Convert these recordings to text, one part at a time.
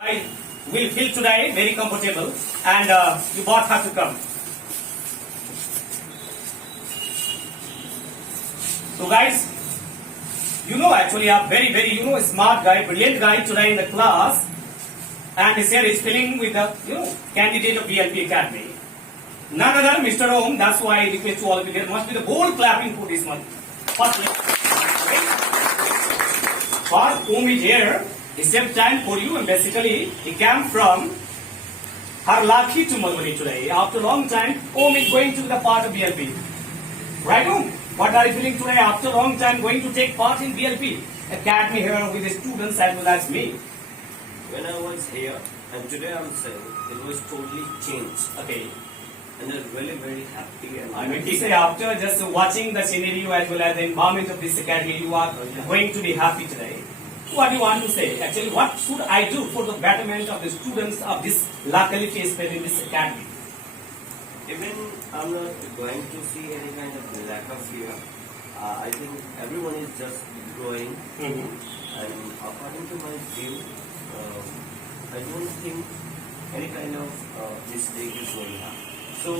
I will feel today very comfortable and you both have to come. So guys, actually a very smart guy, brilliant guy today in the class, and this year is filling with the candidate of BLP Academy. None other Mr. Om. That's why I request to all of you, there must be the bold clapping for this one. Firstly, for Om is here. He saved time for you, and basically he came from Harlakhi to Madhubani today. After a long time, Om is going to be the part of BLP. Right, Om? What are you feeling today? After a long time, going to take part in BLP Academy here with the students as well as me. When I was here, and today I'm saying, it was totally changed. Okay. And I'm really very happy. And I mean to say, after just watching the scenario as well as the environment of this academy, you are going to be happy today. What do you want to say? Actually, what should I do for the betterment of the students of this locality, especially in this academy? Even I'm not going to see any kind of lack of fear. I think everyone is just growing. And according to my view, I don't think any kind of mistake is going on. So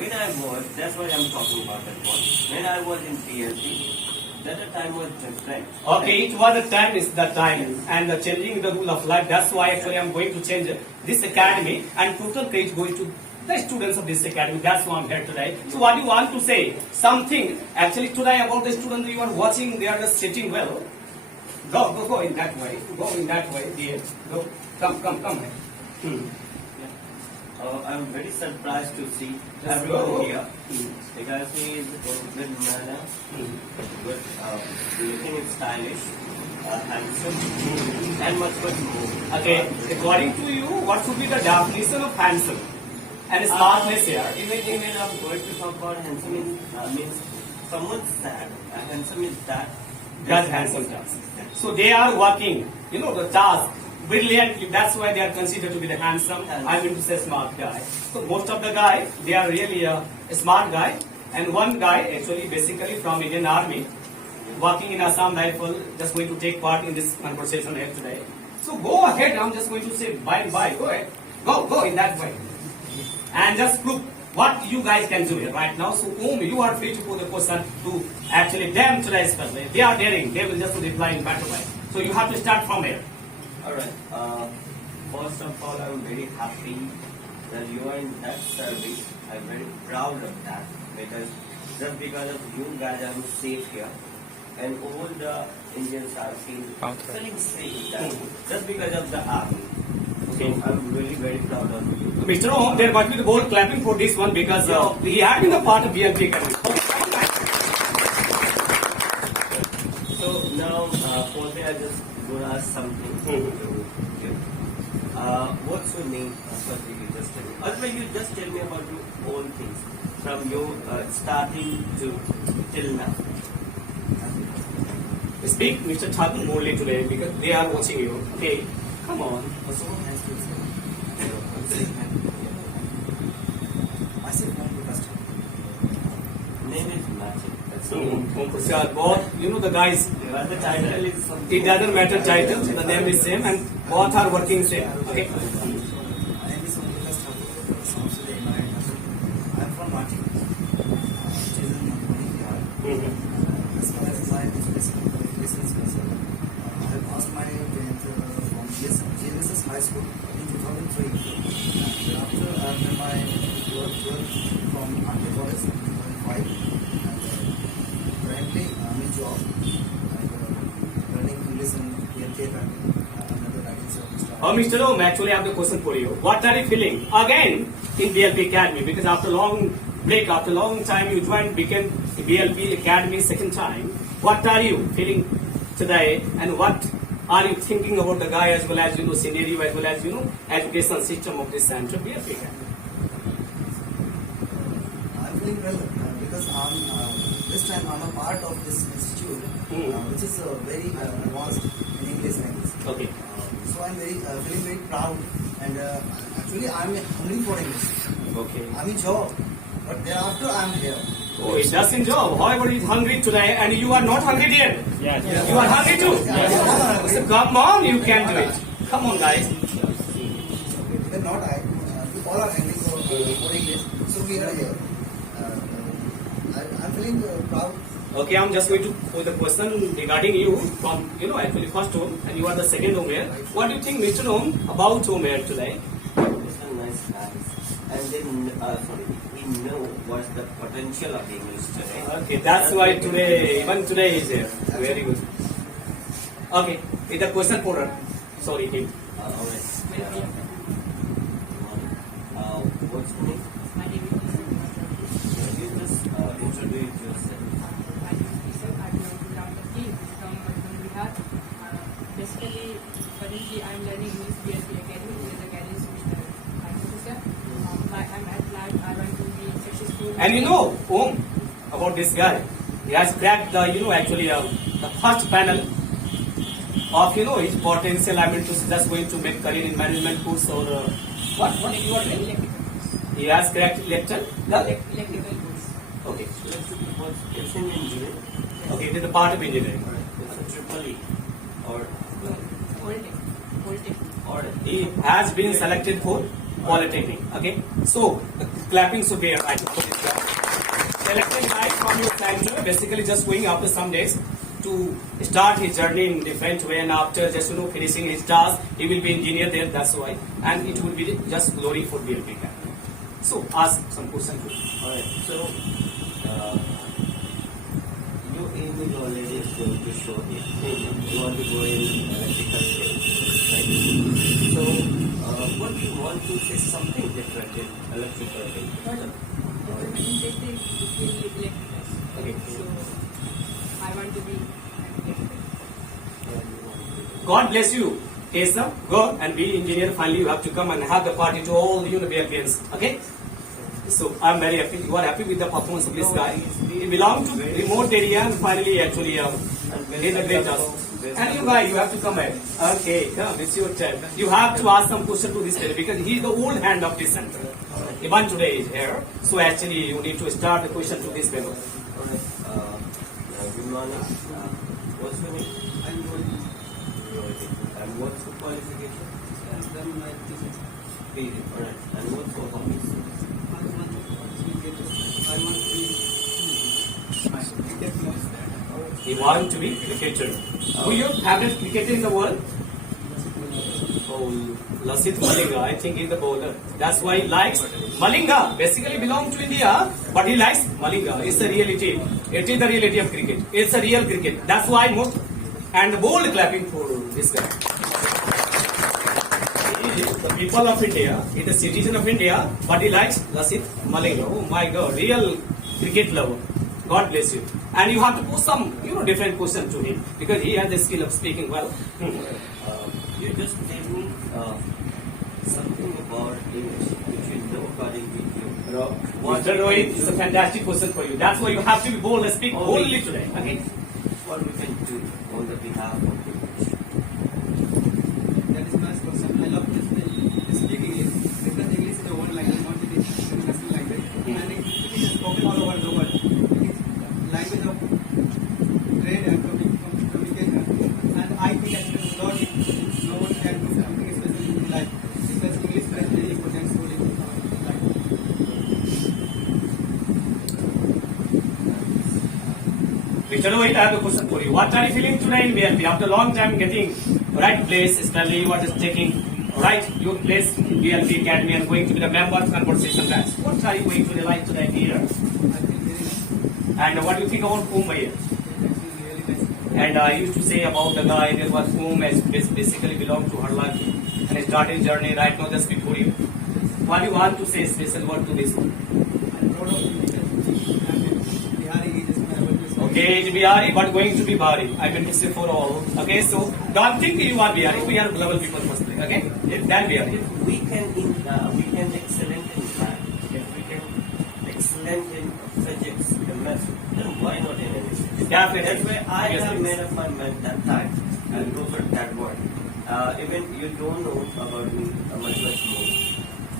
when I was, that's why I'm talking about that one. When I was in PLC, that time was different. Okay, it was the time is the time and the changing the rule of life. That's why actually I'm going to change this academy and total credit going to the students of this academy. That's why I'm here today. So what do you want to say? Something actually today about the students you are watching, they are just sitting well. Go in that way. Go in that way, dear. Go. Come. I'm very surprised to see Just everyone go. here because he is a good manner, looking stylish, handsome, and much more. Okay, according to you, what should be the definition of handsome and smartness here? Even I'm going to talk about handsome means someone sad. Handsome is that. That's handsome task. So they are working, the task brilliantly. That's why they are considered to be the handsome. I mean to say smart guy. So most of the guys, they are really a smart guy. And one guy actually basically from Indian Army, working in Assam Rifle, just going to take part in this conversation here today. So go ahead. I'm just going to say bye. Go ahead. Go in that way. And just prove what you guys can do here right now. So you are free to put the question to actually them today especially. They are daring. They will just reply in better way. So you have to start from here. Alright. First of all, I'm very happy that you are in that service. I'm very proud of that because just because of you guys, I'm safe here. And all the Indians are feeling safe just because of the army. So I'm really very proud of you. Mr. Om, there must be the bold clapping for this one because he had been a part of BLP Academy. So now, firstly, I just going to ask something to you. What's your name? Firstly, you just tell me. Otherwise, you just tell me about your own things from your starting to till now. Speak Mr. Thakur boldly today because they are watching you. Okay, come on. Name is matching. That's all. Om Prasad, both, the guys, The title is something. it doesn't matter title, the name is same and both are working same. Okay. My name is Om Prakash Thakur from Suday, Maharashtra. I am from Nati, which is in Madhubani, Bihar. As far as my education is concerned, I passed my 10th from GNSS High School in 2003. And after I have done my 12th from Andhra College in 2005. And currently I am in job and learning English in PLK Academy. Another guidance of Mr. Mr. Om, actually I have the question for you. What are you feeling again in BLP Academy? Because after long break, after long time you joined, became BLP Academy second time. What are you feeling today and what are you thinking about the guy as well as, scenario as well as, education system of this center BLP Academy? I'm feeling well because this time I'm a part of this institute, which is very advanced in English language. Okay. So I'm feeling very proud, and actually I'm hungry for English. Okay. I'm in job, but thereafter I'm here. Oh, it does in job. However, is hungry today and you are not hungry yet. Yes. You are hungry too. So come on, you can do it. Come on, guys. to be here. I'm feeling proud. Okay, I'm just going to pose the question regarding you from, actually first home, and you are the second home here. What do you think, Mr. Home, about home here today? It's a nice guys. And then, we know what's the potential of English today. Okay, that's why even today is here. Very good. Okay, it's the question for her. Sorry, him. Alright. What's your name? My name is Lisa. Can you just introduce yourself? My name is Lisa. I belong to Ramdasji, which is from Madhya Bihar. Basically, currently I am learning English BSc Academy with the guidance of Mr. Officer. I'm at last. I want to be successful. And you know, Home, about this guy. He has cracked the, actually the first panel of, his potential. I mean, to just going to make career in management course or what you are doing? Electrical. He has cracked lecture. Electrical course. Okay. It's in engineering. Okay, it is the part of engineering. It's a triple E. Or, No, Polytechnic. or He has been selected for polytechnic. Okay, so the clapping should be right for this guy. Selecting guy from your center, basically just going after some days to start his journey in different way, and after just finishing his task, he will be engineer there. That's why, and it will be just glory for BLP guy. So ask some question. alright. So, your aim is already going to show here. You want to go in electrical field, right? So, what do you want to say something different in electrical field? Interesting in electrical. Okay. So I want to be an electrical. God bless you. Kesam, go and be engineer. Finally, you have to come and have the party to all the BLPians. Okay. So I'm very happy. You are happy with the performance of this guy. He belongs to remote area and finally actually did a great job. And you guys, you have to come back. Okay, come. It's your turn. You have to ask some question to this fellow because he is the old hand of this center. Even today is here. So actually, you need to start the question to this fellow. Good morning. What's your name? I'm going And what's your qualification? to done my thesis. Alright. And what's your hobbies? He wants to be cricketer. Who is your favorite cricketer in the world? Oh, Lasith Malinga. I think he's the bowler. That's why he likes Malinga. Basically belongs to India, but he likes Malinga. It's a reality. It is the reality of cricket. It's a real cricket. That's why most and bold clapping for this guy. He is the people of India. He's a citizen of India, but he likes Lasith Malinga. Oh my God, real cricket lover. God bless you. And you have to put some, different question to him because he has the skill of speaking well. You just tell me something about English which you know according to you. Mr. Rohit, it's a fantastic question for you. That's why you have to be bold and speak boldly today. Okay? What we can do on the behalf of English. That is nice question. I love this speaking English because English is a one language, not the international language, and it is spoken all over the world. It is language of trade and communication, and I think that without it, no one can do something, especially in life, because English plays a very important role in life. Mr. Rohit, I have a question for you. What are you feeling today in BLP? After a long time getting right place, especially what is taking right your place in BLP Academy and going to be the members conversation class. What are you going to realize today here? I feel very nice. And what do you think about Kumbh here? It's actually really nice. And I used to say about the guy there was whom has basically belonged to her life and he started journey right now just before you. What do you want to say special word to this? I'm proud of you because Bihari is my able to speak. Okay, it's Bihari but going to be Bihari. I meant to say for all. Okay, so don't think you are Bihari. We are global people firstly. Okay, then Bihari. We can excellent in math. If we can excellent in physics and math, then why not in English? Definitely. That's why I Yes, have yes. made up my mind that time and go for that word. Even you don't know about me much more.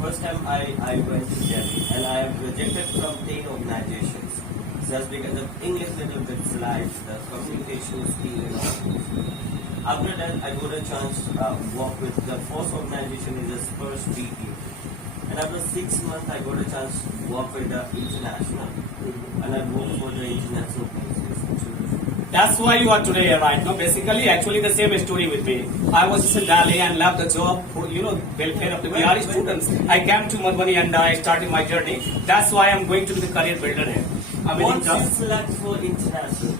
First time I went to Delhi and I have rejected from 10 organizations just because of English little bit slides, the communication skill and all. After that I got a chance work with the first organization is a Spurs BT. And after 6 months, I got a chance to work with the international, and I worked for the international places. That's why you are today here right now. Basically, actually the same story with me. I was in Delhi and left the job for, welfare of the Bihari students. I came to Madhubani and I started my journey. That's why I'm going to be the career builder here. I'm Once very you tough. select for international,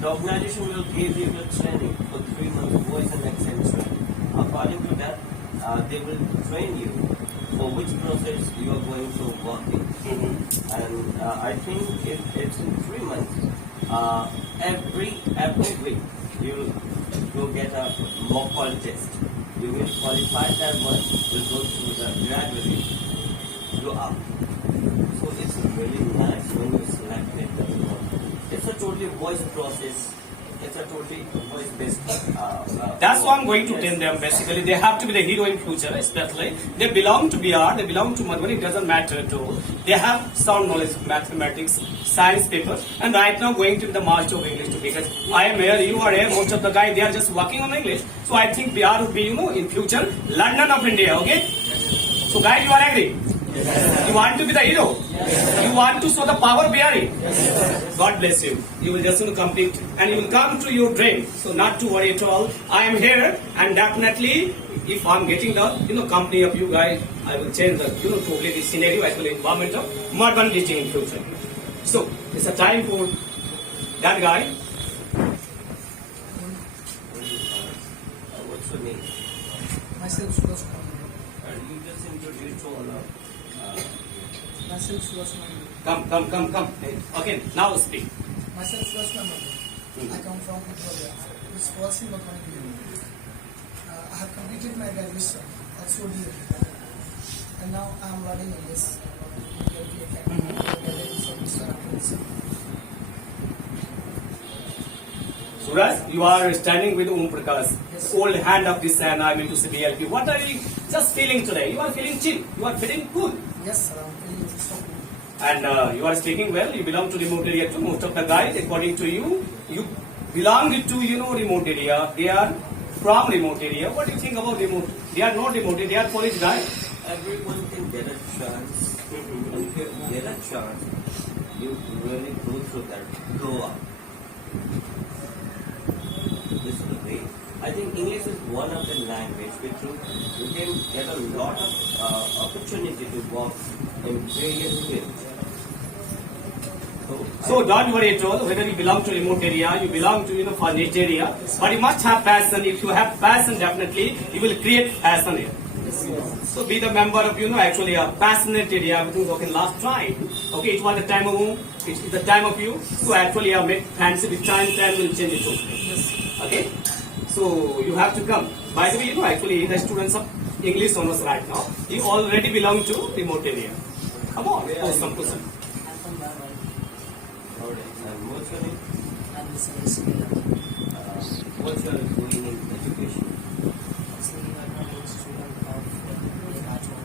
the organization will give you the training for 3 months voice and accent training. According to that, they will train you for which process you are going to work in. And I think if it's in 3 months, every week you will get a mock call test. You will qualify that one, will go through the gradually, you up. So it's really nice when you select it. It's a totally voice process. It's a totally voice-based. That's what I'm going to tell them. Basically, they have to be the hero in future, especially. They belong to BR, they belong to Madhubani, it doesn't matter too. They have sound knowledge of mathematics, science paper, and right now going to be the master of English too. Because I am here, you are here, most of the guys, they are just working on English. So I think BR would be, in future, London of India, okay? So guys, you are agree? Yes. You want to be the hero? Yes. You want to show the power of BRE? Yes. God bless you. You will just complete and you will come to your dream. So not to worry at all. I am here and definitely if I am getting the company of you guys, I will change the totally the scenario as well as environment of modern teaching in future. So it's a time for that guy. What's your name? Myself, Suresh Kumar. And you just introduced all Myself, Suresh Kumar. Come. Hey, okay, now speak. Myself, Suresh Kumar. I come from Uttar This was in Madhubani. I have completed my graduation at SODA. And now I am learning English. Suraj, you are standing with Prakash. Yes. Old hand of this and I mean to say BLP. What are you just feeling today? You are feeling chill. You are feeling cool. Yes, sir. I am feeling so good. And you are speaking well. You belong to remote area too. Most of the guys, according to you, you belong to remote area. They are from remote area. What do you think about remote? They are not remote. They are college guys. Everyone can get a chance. And if you get a chance, you really go through that. Grow up. This is the way. I think English is one of the language which you can get a lot of opportunity to work in various fields. So don't worry at all whether you belong to remote area, you belong to furnished area, but you must have passion. If you have passion, definitely you will create passion here. So be the member of actually a passionate area. We talk in last time. Okay, it was the time of whom? It is the time of you. So actually make fancy with time will change it too. Okay. So you have to come. By the way, actually the students of English honors right now, you already belong to remote area. Come on, post some question. I'm from Barbary. And what's your name? I'm listening to Srila. What's your doing in education? Actually, I'm not a student of Rajwa.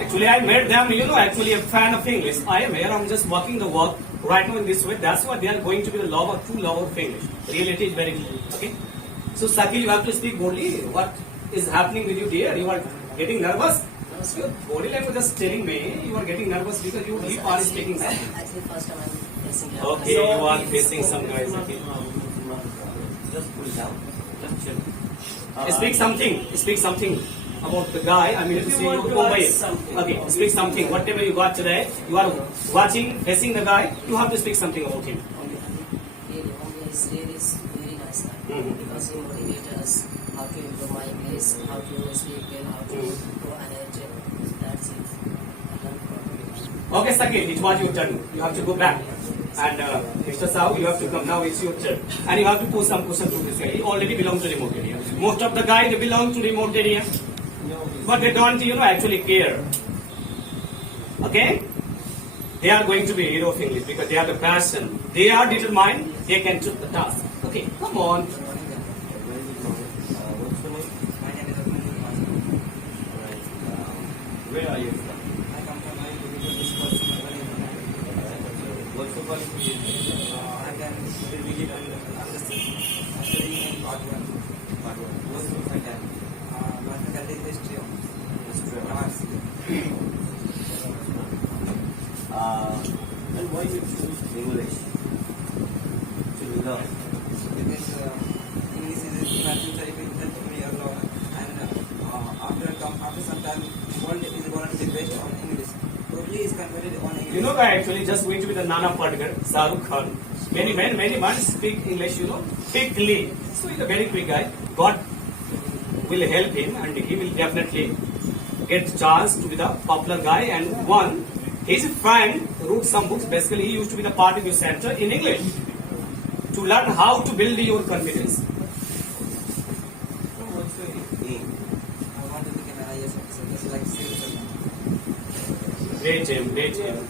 Actually, I made them, actually a fan of English. I am here, I'm just working the work right now in this way. That's why they are going to be the true lover of English. Reality is very clear. Okay? So, Sakil, you have to speak boldly. What is happening with you, dear? You are getting nervous? Your body language was just telling me you are getting nervous because you are speaking something. Actually, first time I'm facing it. Okay, you are facing some guys. Okay. Just pull down. Just chill. Speak something about the guy. I mean, to If see you want you to go ask away. something. Okay, speak something. Whatever you got today, you are watching, facing the guy. You have to speak something about him. Really, is very nice guy. Because he motivates us how to improve my English, how to speak well, how to go energetic. That's it. I learned from him. Okay, Sakil, it was your turn. You have to go back. And Mr. Sao, you have to come now. It's your turn. And you have to pose some question to this guy. He already belongs to remote area. Most of the guys, they belong to remote area. But they don't, actually care. Okay? They are going to be a hero of English because they have the passion. They are determined. They can do the task. Okay, come on. What's your name? My name is Abdul. Alright. Where are you from? I come from my education. What's your qualification? I can visit and understand. one of the best on English. Totally is converted on English. You know, guy actually just going to be the Nana Patekar, Shahrukh Khan. Many months speak English, you know, quickly. So he's a very quick guy. God will help him, and he will definitely get chance to be the popular guy. And one, his friend wrote some books. Basically, he used to be the part of your center in English to learn how to build your confidence. So what's your aim? I want to become an IAS officer, just like civil servant. Great aim.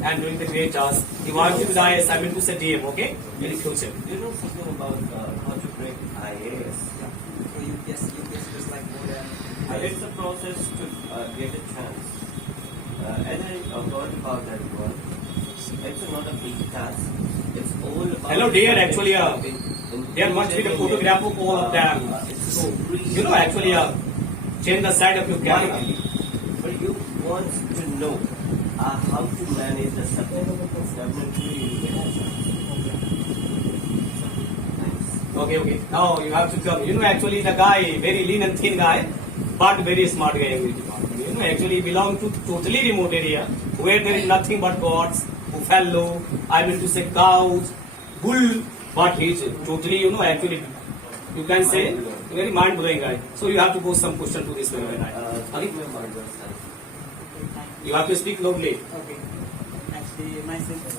And doing the great task. He wants to be the IAS, I mean to say DM, okay? In the future. You know something about how to break IAS? Yeah. So UPS just like more than It's a process to get a chance. As I thought about that one, it's not a big task. It's all about. Hello, dear. Actually, there must be the photograph of all of them. So, you know, actually, change the side of your camera. But you want to know how to manage the subject. Definitely you get a chance. Thanks. Okay. Now you have to come. You know, actually, the guy, very lean and thin guy, but very smart guy. You know, actually belong to totally remote area where there is nothing but gods, buffalo, I mean to say cows, bull, but he's totally, you know, actually, you can say, very mind-blowing guy. So you have to pose some question to this guy. Okay? Give me a word yourself. You have to speak loudly. Okay. Actually, myself is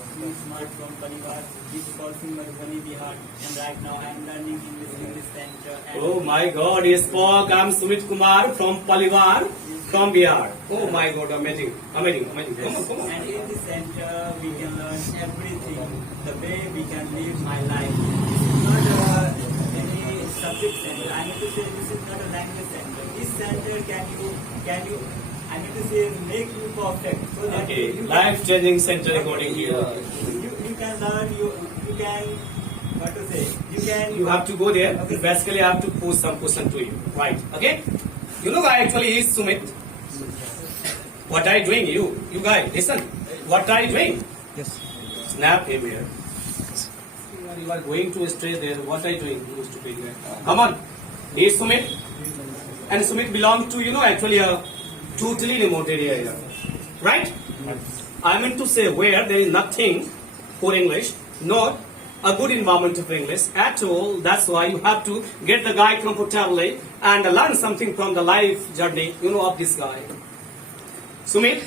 Smart from Palivar, which is called Madhubani, Bihar, and right now I am learning English Center. And Oh my God, he spoke. I'm Sumit Kumar from Palivar, from Bihar. Oh my God, amazing. Come on. And in this center, we can learn everything, the way we can live my life. This is not any subject center. I need to say this is not a language center. This center can you, I need to say, make you perfect. So that Okay, you life-changing center according to you. you can learn, you can, what to say, you can. You have to go there. Basically, I have to pose some question to you. Right. Okay? You know, guy, actually, is Sumit. What are you doing? You guy, listen. What are you doing? yes. Snap him here. You are going to stay there. What are you doing? You stupid guy. Come on. He is Sumit. And Sumit belongs to, you know, actually a totally remote area here. Right? I meant to say where there is nothing for English, not a good environment for English at all. That's why you have to get the guy comfortably and learn something from the life journey, you know, of this guy. Sumit,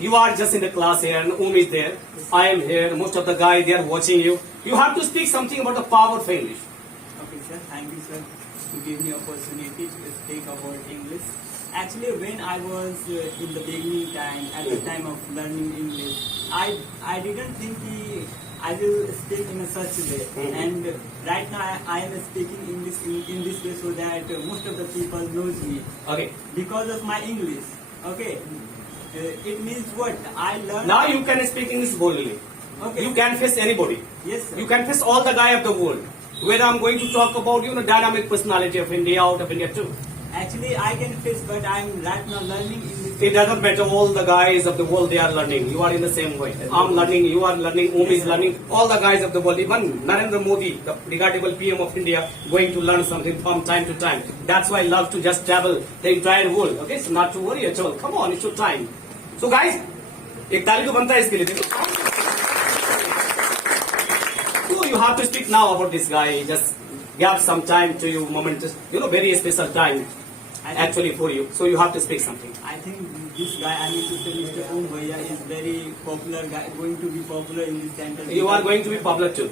you are just in the class here and Om is there. I am here. Most of the guys, they are watching you. You have to speak something about the power of English. Okay, sir. Thank you, sir, to give me opportunity to speak about English. Actually, when I was in the beginning time, at the time of learning English, I didn't think I will speak in such a way. And right now, I am speaking English in this way so that most of the people knows me Okay. because of my English. Okay. It means what? I learned. Now you can speak English boldly. Okay. You can face anybody. Yes, sir. You can face all the guy of the world. Where I'm going to talk about, you know, dynamic personality of India, out of India too. Actually, I can face, but I'm right now learning English. It doesn't matter. All the guys of the world, they are learning. You are in the same way. I'm learning. You are learning. Om is learning. All the guys of the world, even Narendra Modi, the regardable PM of India, going to learn something from time to time. That's why I love to just travel the entire world. Okay, so not to worry at all. Come on, it's your time. So guys, एक ताली तो बनता है इसके लिए देखो. So you have to speak now about this guy. Just give some time to you, moment. You know, very special time actually for you. So you have to speak something. I think this guy, I need to say Mr. Om Bhaiya is very popular guy, going to be popular in this center. You are going to be popular too.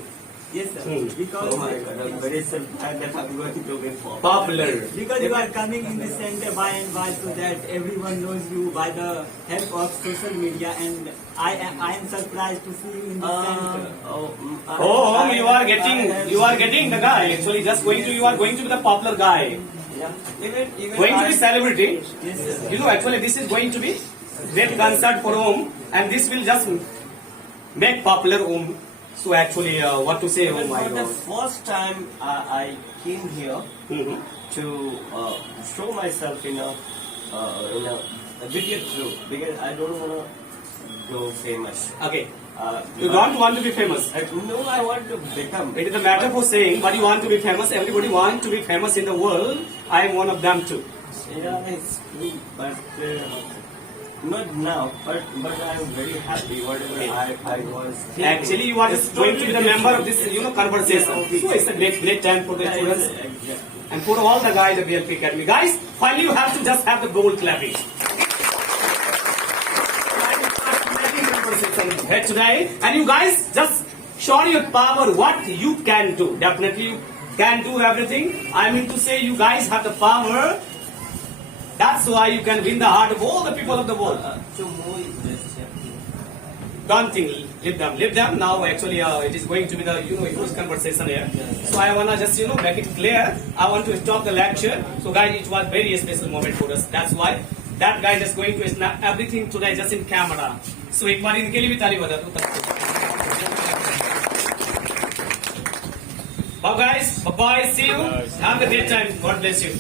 Yes, sir. Because Oh my God, I'm very surprised that I'm going to be Popular. because you are coming in this center by and by, so that everyone knows you by the help of social media, and I am surprised to see you in this center. Oh, you are getting the guy. Actually, you are going to be the popular guy. Even Going to be celebrity. Yes, sir. You know, actually, this is going to be great concert for Om, and this will just make popular Om. So actually, what to say? Oh Even my for the God. first time, I came here Mhm. to show myself in a video group because I don't want to go famous. Okay. You don't want to be famous. No, I want to become. It is a matter for saying, but you want to be famous. Everybody wants to be famous in the world. I am one of them too. Yeah, it's true, but not now, but I'm very happy. Whatever I was. thinking. Actually, you are just going to be the member of this, conversation. So it's a great time for the Yeah, students. exactly. And for all the guys at BLP Academy. Guys, finally you have to just have the goal clapping. Here today, and you guys just show your power what you can do. Definitely you can do everything. I mean to say you guys have the power. That's why you can win the heart of all the people of the world. So more is this. Don't think, leave them. Now actually it is going to be the huge conversation here. So I wanna just make it clear. I want to stop the lecture. So guys, it was very special moment for us. That's why that guy is going to snap everything today just in camera. So एक बार इनके लिए भी ताली बजा दो. Bye guys, bye bye. See you. Have a great time. God bless you.